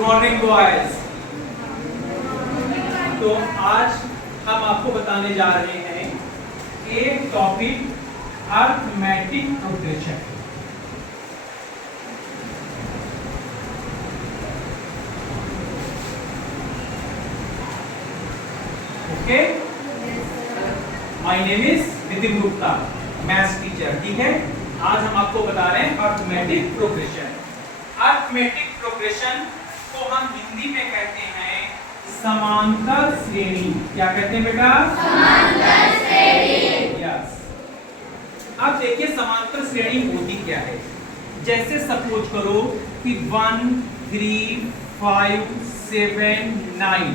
Good morning boys. तो आज हम आपको बताने जा रहे हैं एक topic arithmetic progression. Okay, my name is Nitin Gupta, maths teacher. ठीक है, आज हम आपको बता रहे हैं अरिथमेटिक प्रोग्रेशन। अरिथमेटिक प्रोग्रेशन को हम हिंदी में कहते हैं समांतर श्रेणी। क्या कहते हैं बेटा? समांतर श्रेणी। यस। अब देखिए समांतर श्रेणी होती क्या है। जैसे सपोज करो कि 1 3 5 7 9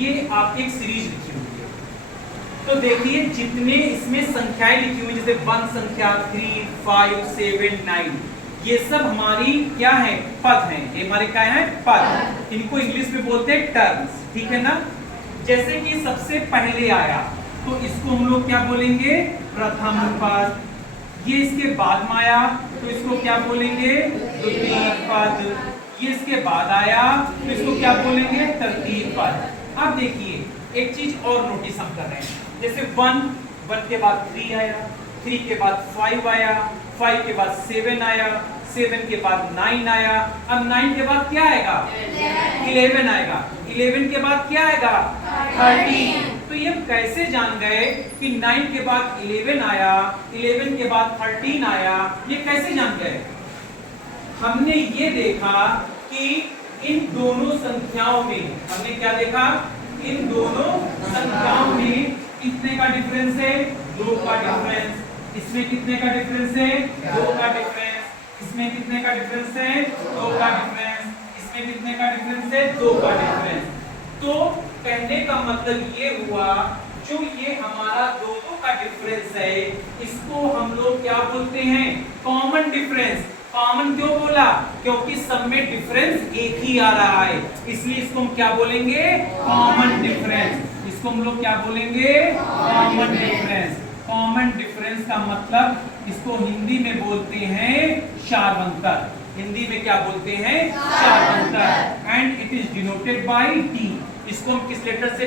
ये आपकी एक सीरीज लिखी हुई है। तो देखिए जितने इसमें संख्याएं लिखी हुई, जैसे 1 संख्या, 3 5 7 9, ये सब हमारी क्या है? पद हैं। ये हमारे क्या है? पद। इनको इंग्लिश में बोलते हैं टर्म्स। ठीक है ना? जैसे कि सबसे पहले आया तो इसको हम लोग क्या बोलेंगे? प्रथम पद। ये इसके बाद में आया तो इसको क्या बोलेंगे? द्वितीय पद। ये इसके बाद आया तो इसको क्या बोलेंगे? तृतीय पद। अब देखिए एक चीज और नोटिस हम कर रहे हैं। जैसे 1 के बाद 3 आया, 3 के बाद 5 आया, 5 के बाद 7 आया, 7 के बाद 9 आया। अब 9 के बाद क्या आएगा? 11 आएगा। 11 के बाद क्या आएगा? 13। तो ये कैसे जान गए कि 9 के बाद 11 आया, 11 के बाद 13 आया? ये कैसे जान गए? हमने ये देखा कि इन दोनों संख्याओं में, हमने क्या देखा? इन दोनों संख्याओं में कितने का डिफरेंस है? 2 का डिफरेंस। इसमें कितने का डिफरेंस है? 2 का डिफरेंस। इसमें कितने का डिफरेंस है? 2 का डिफरेंस। इसमें कितने का डिफरेंस है? 2 का डिफरेंस। तो कहने का मतलब ये हुआ, जो ये हमारा दोनों का डिफरेंस है, इसको हम लोग क्या बोलते हैं? Common difference. कॉमन क्यों बोला? क्योंकि सब में डिफरेंस एक ही आ रहा है, इसलिए इसको हम क्या बोलेंगे? Common difference. इसको हम लोग क्या बोलेंगे? Common difference. कॉमन डिफरेंस का मतलब इसको हिंदी में बोलते हैं सार्वंतर। हिंदी में क्या बोलते हैं? सार्वंतर। And it is denoted by D. इसको हम किस लेटर से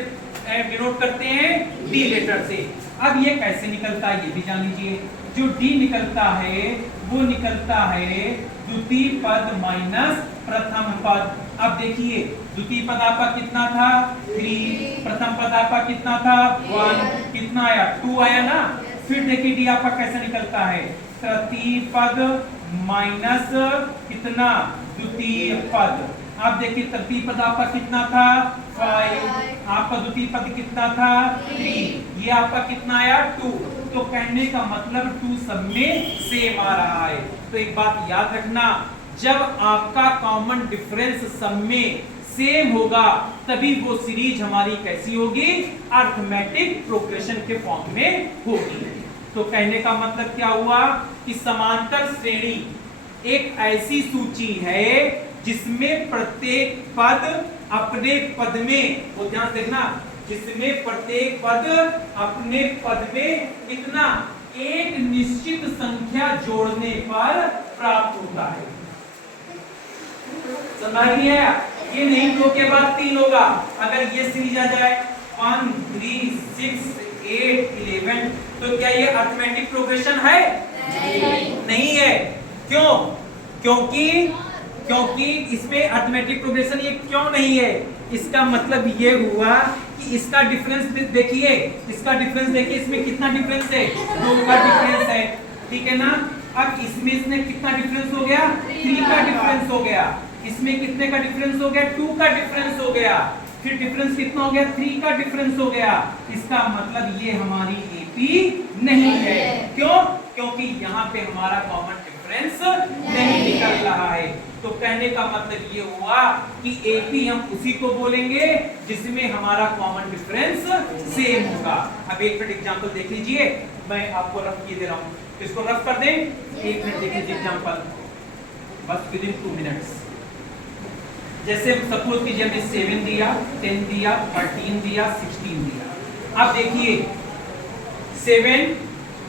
डिनोट करते हैं? डी लेटर से। अब ये कैसे निकलता है ये भी जान लीजिए। जो डी निकलता है वो निकलता है द्वितीय पद माइनस प्रथम पद। अब देखिए द्वितीय पद आपका कितना था? 3। प्रथम पद आपका कितना था? 1। कितना आया? 2 आया ना? फिर देखिए डी आपका कैसे निकलता है? तृतीय पद माइनस कितना? द्वितीय पद। अब देखिए तृतीय पद आपका कितना था? 5। आपका द्वितीय पद कितना था? 3। ये आपका कितना आया? 2। तो कहने का मतलब 2 सब में सेम आ रहा है। तो एक बात याद रखना, जब आपका कॉमन डिफरेंस सब में सेम होगा तभी वो सीरीज हमारी कैसी होगी? अरिथमेटिक प्रोग्रेशन के फॉर्म में होगी। तो कहने का मतलब क्या हुआ कि समांतर श्रेणी एक ऐसी सूची है जिसमें प्रत्येक पद अपने पद में, वो ध्यान देखना, जिसमें प्रत्येक पद अपने पद में कितना? एक निश्चित संख्या जोड़ने पर प्राप्त होता है। समझ नहीं आया? ये नहीं 2 के बाद 3 होगा। अगर ये सीरीज आ जाए 1 3 6 8 11, तो क्या ये अरिथमेटिक प्रोग्रेशन है? नहीं है। क्यों? क्योंकि इसमें अरिथमेटिक प्रोग्रेशन ये क्यों नहीं है? इसका मतलब ये हुआ कि इसका डिफरेंस देखिए, इसका डिफरेंस देखिए, इसमें कितना डिफरेंस है? 2 का डिफरेंस है। ठीक है ना? अब इसमें कितना डिफरेंस हो गया? 3 का डिफरेंस हो गया। इसमें कितने का डिफरेंस हो गया? 2 का डिफरेंस हो गया। फिर डिफरेंस कितना हो गया? 3 का डिफरेंस हो गया। इसका मतलब ये हमारी एपी नहीं है। क्यों? क्योंकि यहाँ पे हमारा कॉमन डिफरेंस नहीं निकल रहा है। तो कहने का मतलब ये हुआ कि एपी हम उसी को बोलेंगे जिसमें हमारा कॉमन डिफरेंस सेम होगा। अब एक मिनट एग्जांपल देख लीजिए, मैं आपको रफ किए दे रहा हूँ, इसको रफ कर दें। एक मिनट देख लीजिए एग्जांपल, बस विदिन 2 मिनट्स। जैसे सपोज कीजिए हमने 7 दिया, 10 दिया, 13 दिया, 16 दिया। अब देखिए 7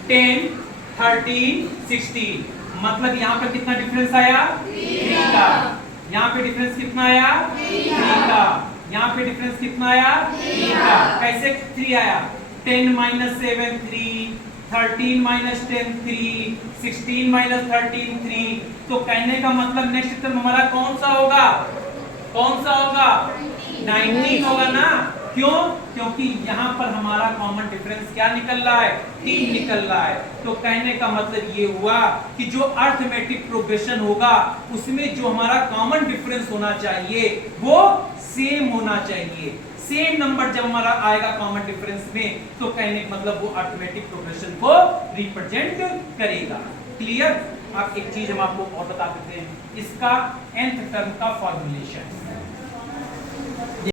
10 13 16, मतलब यहाँ पर कितना डिफरेंस आया? 3 का। यहाँ पे डिफरेंस कितना आया 3 का, यहाँ पे डिफरेंस कितना आया 3 का। कैसे 3 आया 10 - 7 3, 13 - 10 3, 16 - 13 3। तो कहने का मतलब नेक्स्ट टर्म हमारा कौन सा होगा 19 होगा ना। क्यों? क्योंकि यहाँ पर हमारा कॉमन डिफरेंस क्या निकल रहा है 3 निकल रहा है। तो कहने का मतलब ये हुआ कि जो अरिथमेटिक प्रोग्रेशन होगा उसमें जो हमारा कॉमन डिफरेंस होना चाहिए वो सेम होना चाहिए। सेम नंबर जब हमारा आएगा कॉमन डिफरेंस में तो कहने का मतलब वो अरिथमेटिक प्रोग्रेशन को रिप्रेजेंट करेगा। क्लियर? अब एक चीज हम आपको और बता देते हैं, इसका nth टर्म का फॉर्मूलेशन।